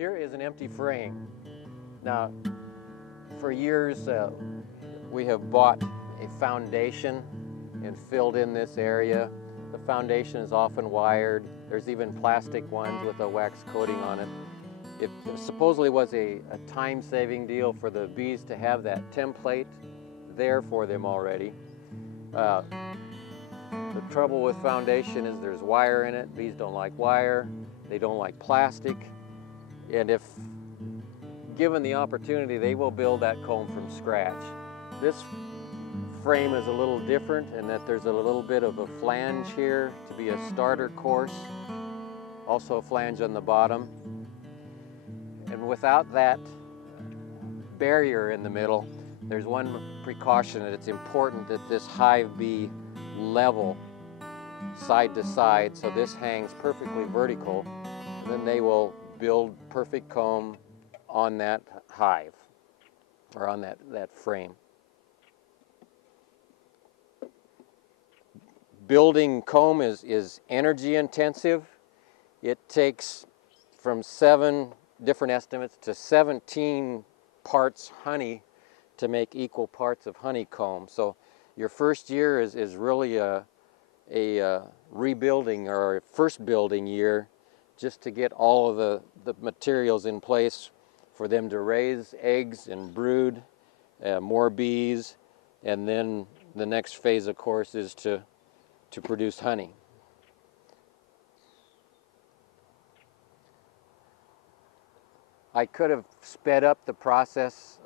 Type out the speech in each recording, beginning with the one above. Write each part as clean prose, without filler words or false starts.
Here is an empty frame. Now, for years, we have bought a foundation and filled in this area. The foundation is often wired. There's even plastic ones with a wax coating on it. It supposedly was a time-saving deal for the bees to have that template there for them already. The trouble with foundation is there's wire in it. Bees don't like wire. They don't like plastic. And if given the opportunity, they will build that comb from scratch. This frame is a little different in that there's a little bit of a flange here to be a starter course. Also a flange on the bottom. And without that barrier in the middle, there's one precaution that it's important that this hive be level side to side, so this hangs perfectly vertical, and then they will build perfect comb on that hive or on that frame. Building comb is energy intensive. It takes from 7 different estimates to 17 parts honey to make equal parts of honeycomb. So your first year is really a rebuilding or a first building year, just to get all of the materials in place for them to raise eggs and brood more bees, and then the next phase, of course, is to produce honey. I could have sped up the process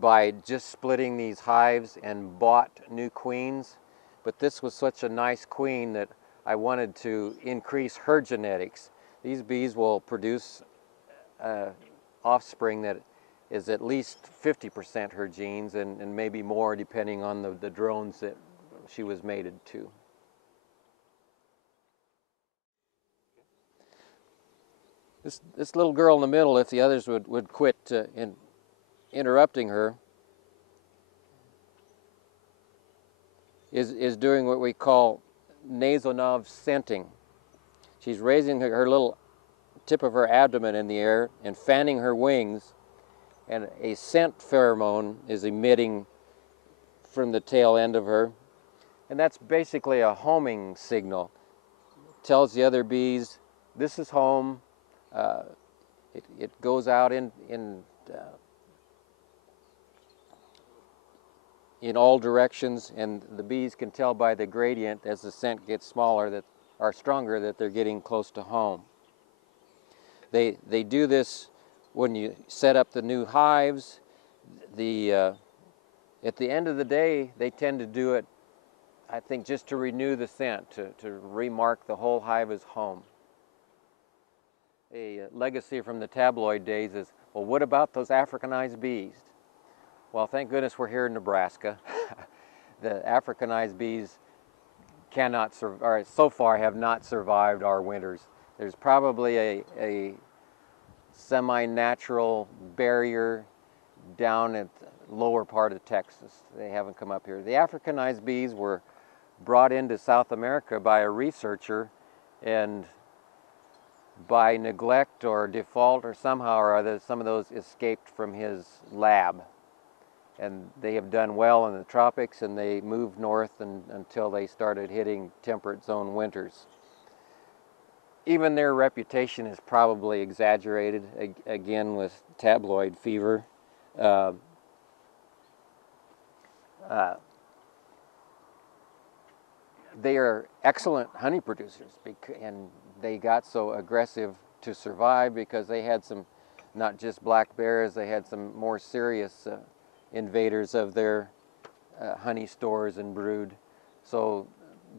by just splitting these hives and bought new queens, but this was such a nice queen that I wanted to increase her genetics. These bees will produce offspring that is at least 50% her genes, and maybe more depending on the drones that she was mated to. This little girl in the middle, if the others would quit interrupting her, is doing what we call nasonov scenting. She's raising her little tip of her abdomen in the air and fanning her wings, and a scent pheromone is emitting from the tail end of her, and that's basically a homing signal. It tells the other bees, this is home. It goes out in all directions, and the bees can tell by the gradient as the scent gets stronger that they're getting close to home. They do this when you set up the new hives. At the end of the day, they tend to do it, I think, just to renew the scent, to remark the whole hive as home. A legacy from the tabloid days is, well, what about those Africanized bees? Well, thank goodness we're here in Nebraska. The Africanized bees cannot survive, or so far have not survived our winters. There's probably a semi-natural barrier down at the lower part of Texas. They haven't come up here. The Africanized bees were brought into South America by a researcher, and by neglect or default or somehow or other, some of those escaped from his lab. And they have done well in the tropics, and they moved north until they started hitting temperate zone winters. Even their reputation is probably exaggerated, again with tabloid fever. They are excellent honey producers, and they got so aggressive to survive because they had some, not just black bears, they had some more serious invaders of their honey stores and brood. So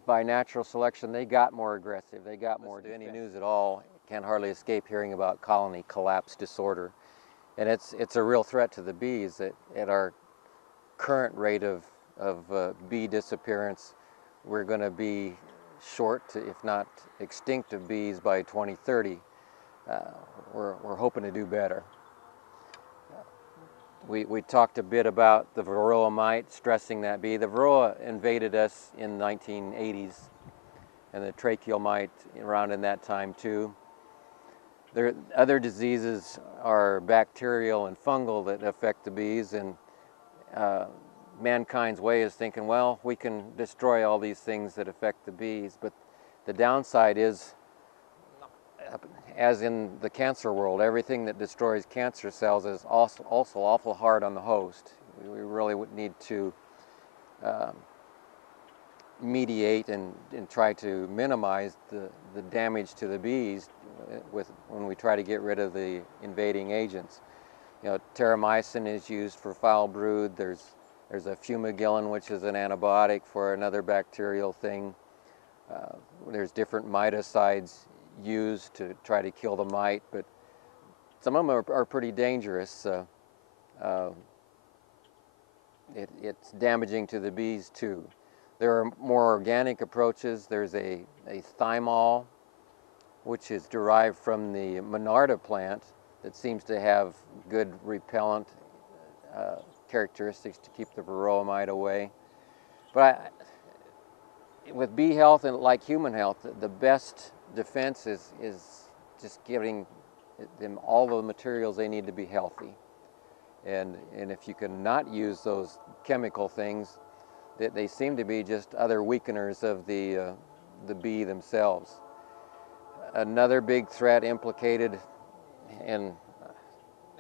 by natural selection, they got more aggressive. They got more. To any news at all, can't hardly escape hearing about colony collapse disorder. And it's a real threat to the bees. At our current rate of bee disappearance, we're going to be short, if not extinct, of bees by 2030. We're hoping to do better. We talked a bit about the varroa mite, stressing that bee. The varroa invaded us in the 1980s, and the tracheal mite around in that time too. Other diseases are bacterial and fungal that affect the bees, and mankind's way is thinking, well, we can destroy all these things that affect the bees, but the downside is, as in the cancer world, everything that destroys cancer cells is also awful hard on the host. We really would need to mediate and try to minimize the damage to the bees when we try to get rid of the invading agents. You know, terramycin is used for foul brood. There's a fumagillin, which is an antibiotic for another bacterial thing. There's different miticides used to try to kill the mite, but some of them are pretty dangerous. It's damaging to the bees too. There are more organic approaches. There's a thymol, which is derived from the monarda plant, that seems to have good repellent characteristics to keep the varroa mite away. But with bee health, and like human health, the best defense is just giving them all the materials they need to be healthy. And if you can not use those chemical things, they seem to be just other weakeners of the bee themselves. Another big threat implicated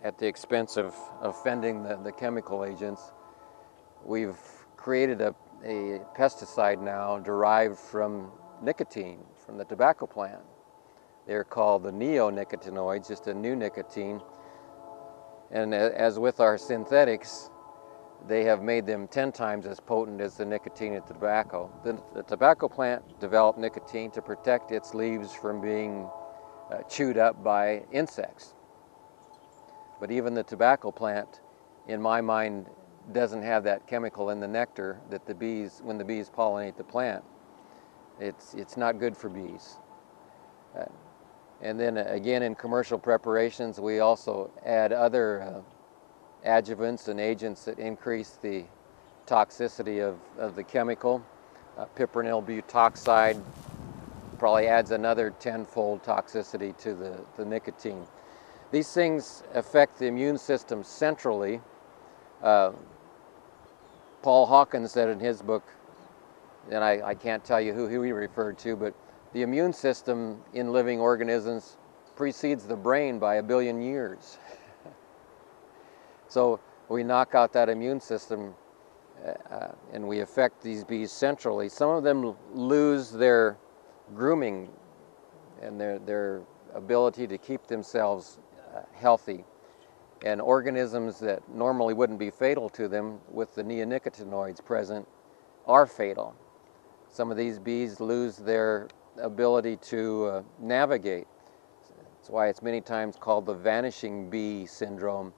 at the expense of offending the chemical agents, we've created a pesticide now derived from nicotine, from the tobacco plant. They're called the neonicotinoids, just a new nicotine. And as with our synthetics, they have made them 10 times as potent as the nicotine in tobacco. The tobacco plant developed nicotine to protect its leaves from being chewed up by insects. But even the tobacco plant, in my mind, doesn't have that chemical in the nectar that when the bees pollinate the plant. It's not good for bees. And then again, in commercial preparations, we also add other adjuvants and agents that increase the toxicity of the chemical. Piperonyl butoxide probably adds another 10-fold toxicity to the nicotine. These things affect the immune system centrally. Paul Hawkins said in his book, and I can't tell you who he referred to, but the immune system in living organisms precedes the brain by 1 billion years. So we knock out that immune system and we affect these bees centrally. Some of them lose their grooming and their ability to keep themselves healthy. And organisms that normally wouldn't be fatal to them, with the neonicotinoids present, are fatal. Some of these bees lose their ability to navigate. That's why it's many times called the vanishing bee syndrome.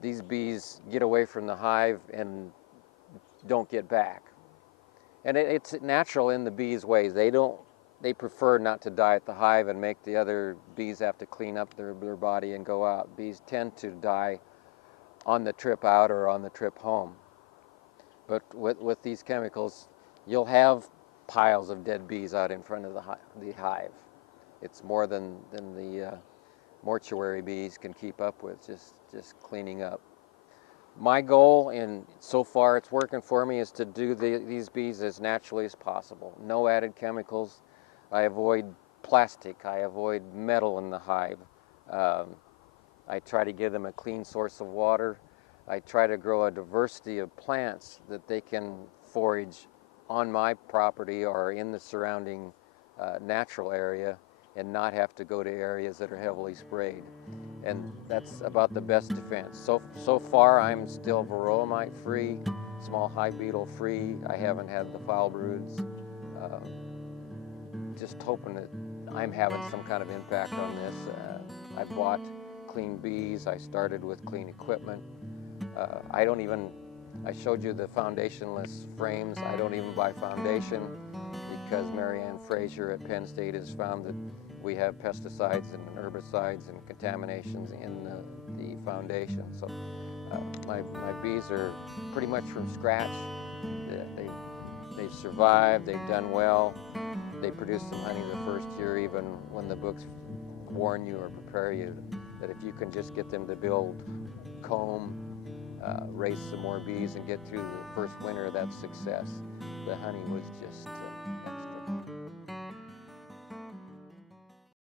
These bees get away from the hive and don't get back. And it's natural in the bees' ways. They prefer not to die at the hive and make the other bees have to clean up their body and go out. Bees tend to die on the trip out or on the trip home. But with these chemicals, you'll have piles of dead bees out in front of the hive. It's more than the mortuary bees can keep up with, just cleaning up. My goal, and so far it's working for me, is to do these bees as naturally as possible. No added chemicals. I avoid plastic. I avoid metal in the hive. I try to give them a clean source of water. I try to grow a diversity of plants that they can forage on my property or in the surrounding natural area and not have to go to areas that are heavily sprayed. And that's about the best defense. So far I'm still varroa mite free, small hive beetle free. I haven't had the foul broods. Just hoping that I'm having some kind of impact on this. I bought clean bees. I started with clean equipment. I showed you the foundationless frames. I don't even buy foundation because Marianne Fraser at Penn State has found that we have pesticides and herbicides and contaminations in the foundation. So my bees are pretty much from scratch. They've survived, they've done well. They produced some honey the first year, even when the books warn you or prepare you that if you can just get them to build comb, raise some more bees and get through the first winter, that's success. The honey was just